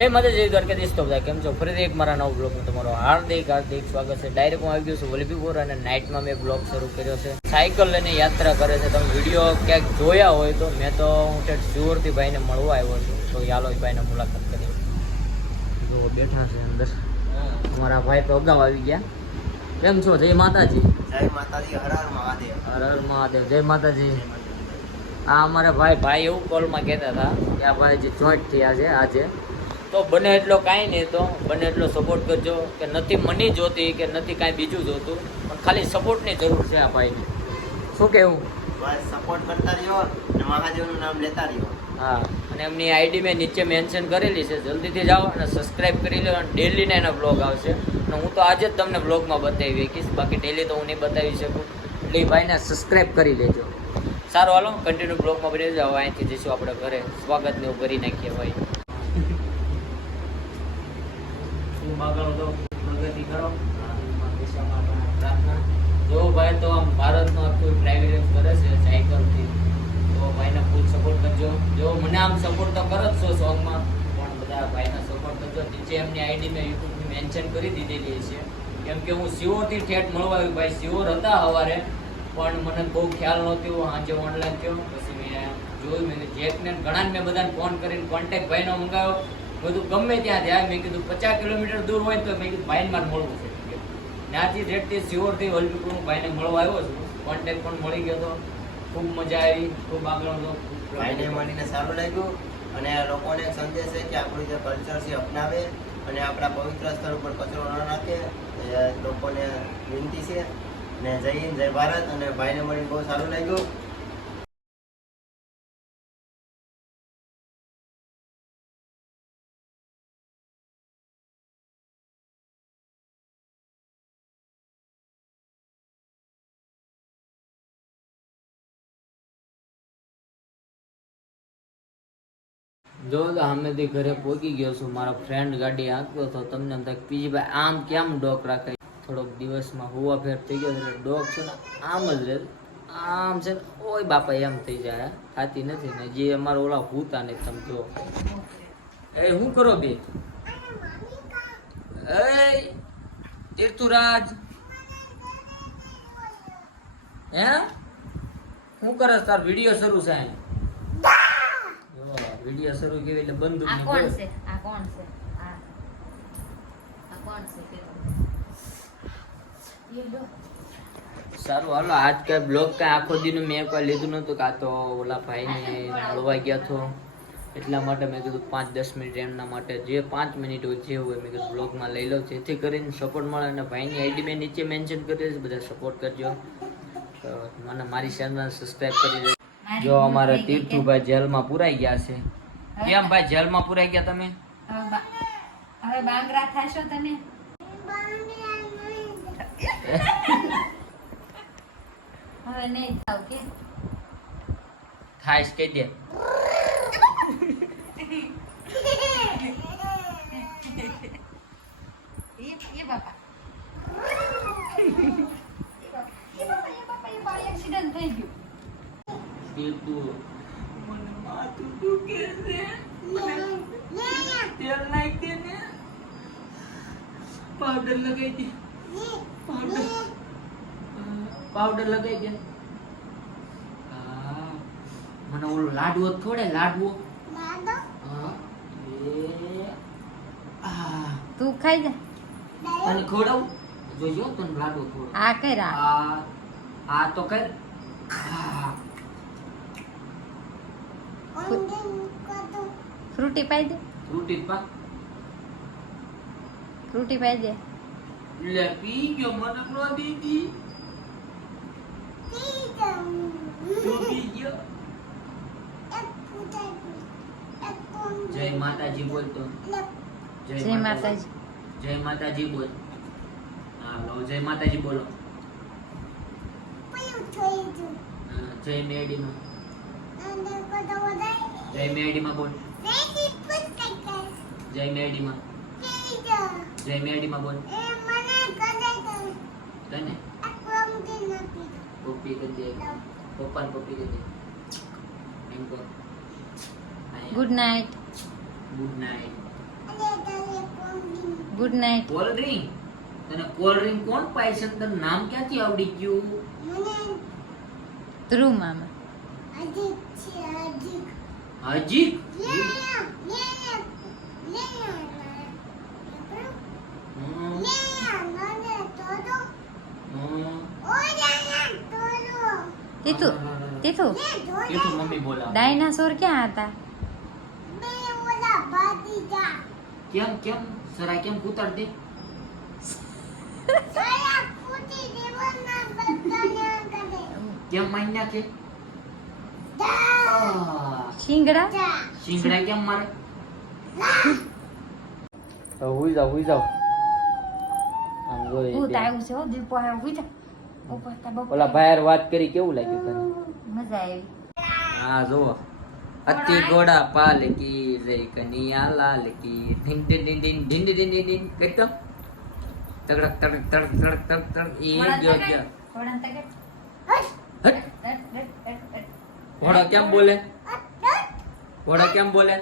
એ મદદ જેવી દ્વારકાધીશ. તો બધા કેમ છો? ફરીથી એક મારા નવો બ્લોગમાં તમારો હાર્દિક હાર્દિક સ્વાગત છે. ડાયરેક્ટ હું આવી ગયો છું વલભીપુર અને નાઇટમાં મેં બ્લોગ શરૂ કર્યો છે. સાયકલ લઈને યાત્રા કરે છે. તમે વીડિયો ક્યાંક જોયા હોય તો મેં તો હું ઠેઠ સિયોરથી ભાઈને મળવા આવ્યો છું. તો યાલો ભાઈને મુલાકાત કરી. જો બેઠા છે અંદર. અમારા ભાઈ તો અગાઉ આવી ગયા. કેમ છો? જય માતાજી. જય માતાજી હર હર મહાદેવ. હર હર મહાદેવ જય માતાજી. આ અમારા ભાઈ ભાઈ એવું કોલમાં કહેતા હતા કે આ ભાઈ જે જોઈન્ટ થયા છે આજે. તો બને એટલો કાંઈ નહીં તો બને એટલો સપોર્ટ કરજો કે નથી મની જોતી કે નથી કાંઈ બીજું જોતું. પણ ખાલી સપોર્ટની જરૂર છે આ ભાઈને. શું કહેવું? બસ સપોર્ટ કરતા રહ્યો અને મહાદેવનું નામ લેતા રહ્યો. હા અને એમની આઈડી મેં નીચે મેન્શન કરેલી છે. જલ્દીથી જાઓ અને સબસ્ક્રાઈબ કરી લો અને ડેલીના એના બ્લોગ આવશે. હું તો આજે જ તમને બ્લોગમાં બતાવી શકીશ. બાકી ડેલી તો હું નહીં બતાવી શકું. એટલે ભાઈને સબસ્ક્રાઈબ કરી લેજો. સારું, હાલો કન્ટિન્યુ બ્લોગમાં બની જાઓ. અહીંથી જઈશું આપણે ઘરે. સ્વાગત ને એવું કરી નાખીએ ભાઈ. પ્રગતિ કરો. જો ભાઈ તો આમ ભારતનો આખું ડ્રાઇવિંગ કરે છે, સાયકલથી, તો ભાઈને ફૂલ સપોર્ટ કરજો. જો મને આમ સપોર્ટ તો કરો જ છો સોંગમાં પણ બધા ભાઈને સપોર્ટ કરજો. નીચે એમની આઈડી મેં યુટ્યુબની મેન્શન કરી દીધેલી છે કેમ કે હું સિયોરથી ઠેઠ મળવા આવ્યો ભાઈ સિયોર હતા સવારે પણ મને બહુ ખ્યાલ નહોતો સાંજે આજે ઓનલાઈન થયો પછી મેં જોયું મેં જેકને ઘણાને મેં બધાને ફોન કરીને કોન્ટેક ભાઈનો મંગાવ્યો. બધું ગમે ત્યાં જાય મેં કીધું પચાસ કિલોમીટર દૂર હોય તો મેં કીધું ભાઈને મારે મળવું છે. ત્યાંથી રેટથી સિયોરથી વલભીપુર હું ભાઈને મળવા આવ્યો છું. કોન્ટેક પણ મળી ગયો હતો. ખૂબ મજા આવી ખૂબ આગળ હતો ભાઈને મળીને સારું લાગ્યું. અને લોકોને સંદેશ છે કે આપણું જે કલ્ચર છે અપનાવે. અને આપણા પવિત્ર સ્થળ ઉપર કચરો ન નાખે. એ લોકોને વિનંતી છે. ને જય હિન્દ, જય ભારત. અને ભાઈને મળીને બહુ સારું લાગ્યું. જો અમે સામેથી ઘરે પહોંચી ગયો છું મારા ફ્રેન્ડ ગાડી આંકતો હતો તમને એમ થાય પીજી ભાઈ આમ કેમ ડોક રાખે? થોડોક દિવસમાં હુવા ફેર થઈ ગયો એટલે ડોક છે ને આમ જ રહે. આમ છે ને ઓય બાપા એમ થઈ જાય થતી નથી ને જે અમારા ઓલા હુતા ને તમે જો એ શું કરો બે? એ તીર્થુરાજ. હે? શું કરે તાર વીડિયો શરૂ? જો, વીડિયો શરૂ કેવી એટલે બંધ આ કોણ છે? આ કોણ છે? આ. આ કોણ છે કે? સારું હાલો આજ કઈ બ્લોગ કઈ આખો દિન મેં કોઈ લીધું નતું કાં તો ઓલા ભાઈને મળવા ગયા તો એટલા માટે મેં કીધું પાંચ દસ મિનિટ એમના માટે જે પાંચ મિનિટ હોય જે હોય મેં કીધું બ્લોગમાં લઈ લઉં. જેથી કરીને સપોર્ટ મળે અને ભાઈની આઈડી મેં નીચે મેન્શન કરી દઈશ બધા સપોર્ટ કરજો. તો મને મારી ચેનલ સબસ્ક્રાઇબ કરી દેજો. જો અમારે તીર્થુભાઈ જેલમાં પુરાઈ ગયા છે. કેમ ભાઈ જેલમાં પુરાઈ ગયા તમે? હવે બાંગરા થાશો તમે? હવે નહીં થાવ કે? થાશ કહી દે. એ બાપા. એ બાપા, એ બાપા, એ બાપા, એક્સિડન્ટ થઈ ગયું. તીર્થુ મને માથું દુખે છે. તેલ નાખી દે ને પાવડર લગાવી દે. પાવડર પાવડર લગાવી દે. હા. મને ઓલો લાડવો થોડે લાડવો. હા. તું ખાઈ જા. તને ખવડાવું? જોજો તને લાડવો ખોડ આ કઈ રા આ આ તો કર. આ ફ્રૂટી પાઈ દે. ફ્રૂટી પા. ફ્રૂટી પાઈ દે. લે પી ગયો મને નો દીધી તું પી ગયો. જય માતાજી બોલતો જય માતાજી. જય માતાજી બોલ. હા લો જય માતાજી બોલો. જય મેડીમાં. જય મેડીમાં બોલ. જય મેડીમાં જય મેડીમાં બોલ. તને? પપ્પી કરી દે. પપ્પાને પપ્પી કરી દે. એમ કહો. Good night good night good night cold drink તને કોલ્ડ ડ્રિંક કોણ પાય છે? તને નામ ક્યાંથી આવડી ગયું? ધ્રુવ મામા. હજી હમ, હમ. Itu, itu, itu mami bola. Dinosaur kya aata? mami bola badi ja. kiam, kiam, sara kiam putar de. Saya puti de mana badanya kade. kiam mainnya ke? Da. Singra? Ah, Singra kyam mare? હવે હુઈ જાવ હુઈ જાવ આમ જોઈ હું તાયું છે હો દિલ પર હુઈ જાવ ઉપર તા બપ ઓલા ભાઈર વાત કરી કેવું લાગ્યું તને મજા આવી હા જો અતિ ઘોડા પાલ કી જય કનિયા લાલ કી ઢીંડ ઢીંડ ઢીંડ ઢીંડ ઢીંડ ઢીંડ કેટલો તડક તડક તડક તડક તડક તડક એ ગયો ગયો ઘોડા તડક ઘોડા કેમ બોલે ઘોડા કેમ બોલે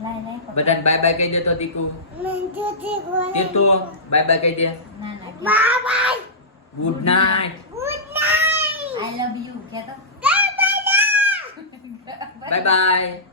Nah, nah, Badan bye bye kay dia to diku. Dito bye bye kay dia. Nah, gitu. Bye bye. Good night. Good night. I love you. kata. Bye bye. Bye bye.